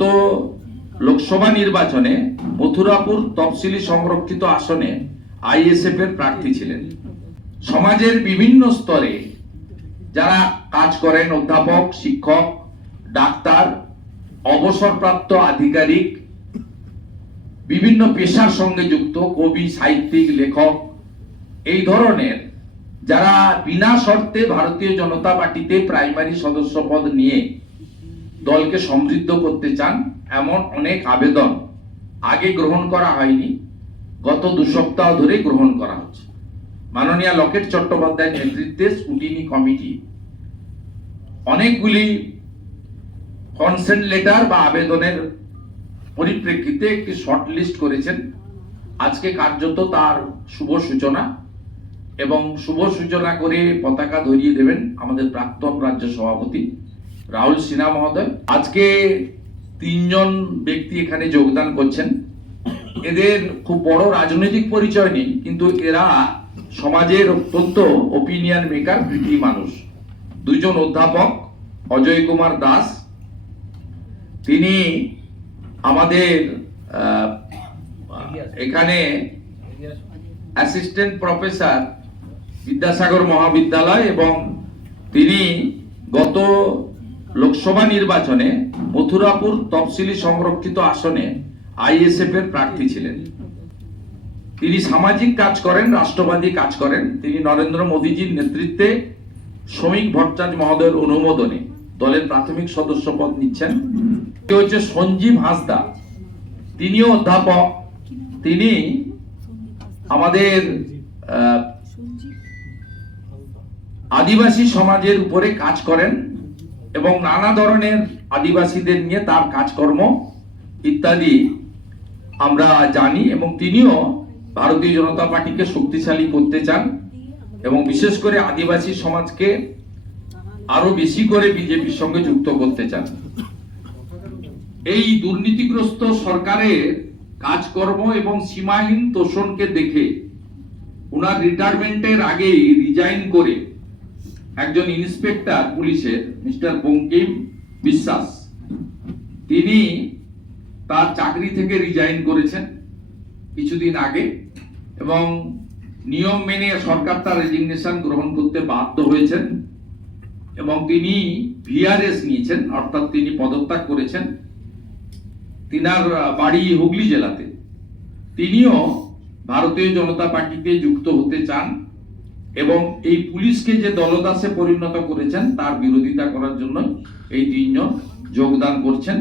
গত লোকসভা নির্বাচনে মথুরাপুর তফসিলি সংরক্ষিত আসনে আইএসএফ এর প্রার্থী ছিলেন। সমাজের বিভিন্ন স্তরে যারা কাজ করেন, অধ্যাপক, শিক্ষক, ডাক্তার, অবসরপ্রাপ্ত আধিকারিক, বিভিন্ন পেশার সঙ্গে যুক্ত, কবি, সাহিত্যিক, লেখক, এই ধরনের যারা বিনা শর্তে ভারতীয় জনতা পার্টিতে প্রাইমারি সদস্য পদ নিয়ে দলকে সমৃদ্ধ করতে চান এমন অনেক আবেদন আগে গ্রহণ করা হয়নি। গত দু সপ্তাহ ধরে গ্রহণ করা হচ্ছে। মাননীয় লকেট চট্টোপাধ্যায়ের নেতৃত্বে স্কুটিনি কমিটি। অনেকগুলি কনসেন্ট লেটার বা আবেদনের পরিপ্রেক্ষিতে একটি শর্ট লিস্ট করেছেন। আজকে কার্যত তার শুভ সূচনা এবং শুভ সূচনা করে পতাকা ধরিয়ে দেবেন আমাদের প্রাক্তন রাজ্য সভাপতি। রাহুল সিনহা মহোদয়, আজকে তিনজন ব্যক্তি এখানে যোগদান করছেন। এদের খুব বড় রাজনৈতিক পরিচয় নেই, কিন্তু এরা সমাজের অত্যন্ত ওপিনিয়ন মেকার কৃতি মানুষ। দুইজন অধ্যাপক, অজয় কুমার দাস। তিনি আমাদের এখানে অ্যাসিস্ট্যান্ট প্রফেসর বিদ্যাসাগর মহাবিদ্যালয় এবং তিনি গত লোকসভা নির্বাচনে মথুরাপুর তফসিলি সংরক্ষিত আসনে আইএসএফ এর প্রার্থী ছিলেন। তিনি সামাজিক কাজ করেন, রাষ্ট্রবাদী কাজ করেন। তিনি নরেন্দ্র মোদীজির নেতৃত্বে শ্রমিক ভট্টাচার্য মহোদয়ের অনুমোদনে দলের প্রাথমিক সদস্য পদ নিচ্ছেন। হচ্ছে সঞ্জীব হাসদা। তিনিও অধ্যাপক। তিনি আমাদের আদিবাসী সমাজের উপরে কাজ করেন। এবং নানা ধরনের আদিবাসীদের নিয়ে তার কাজকর্ম ইত্যাদি আমরা জানি এবং তিনিও ভারতীয় জনতা পার্টিকে শক্তিশালী করতে চান এবং বিশেষ করে আদিবাসী সমাজকে আরও বেশি করে বিজেপির সঙ্গে যুক্ত করতে চান। এই দুর্নীতিগ্রস্ত সরকারের কাজকর্ম এবং সীমাহীন তোষণকে দেখে ওনার রিটায়ারমেন্টের আগেই রিজাইন করে একজন ইন্সপেক্টর পুলিশের, মিস্টার বঙ্কিম বিশ্বাস। তিনি তার চাকরি থেকে রিজাইন করেছেন কিছুদিন আগে এবং নিয়ম মেনে সরকার তার রেজিগনেশন গ্রহণ করতে বাধ্য হয়েছেন এবং তিনি ভিআরএস নিয়েছেন, অর্থাৎ তিনি পদত্যাগ করেছেন তিনার বাড়ি হুগলি জেলাতে। তিনিও ভারতীয় জনতা পার্টিতে যুক্ত হতে চান। এবং এই পুলিশকে যে দলদাসে পরিণত করেছেন, তার বিরোধিতা করার জন্য এই তিনজন যোগদান করছেন।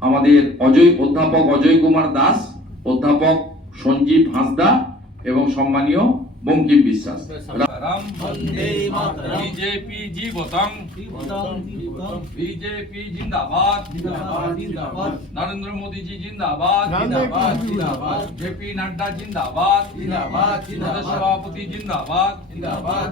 আমাদের অজয়, অধ্যাপক অজয় কুমার দাস, অধ্যাপক সঞ্জীব হাঁসদা এবং সম্মানীয় বঙ্কিম বিশ্বাস। রাম বন্দে মাতরম। বিজেপি জীবতং বিজেপি জিন্দাবাদ। জিন্দাবাদ জিন্দাবাদ। নরেন্দ্র মোদীজি জিন্দাবাদ। জিন্দাবাদ জিন্দাবাদ। জেপি নাড্ডা জিন্দাবাদ। জিন্দাবাদ জিন্দাবাদ। সভাপতি জিন্দাবাদ জিন্দাবাদ।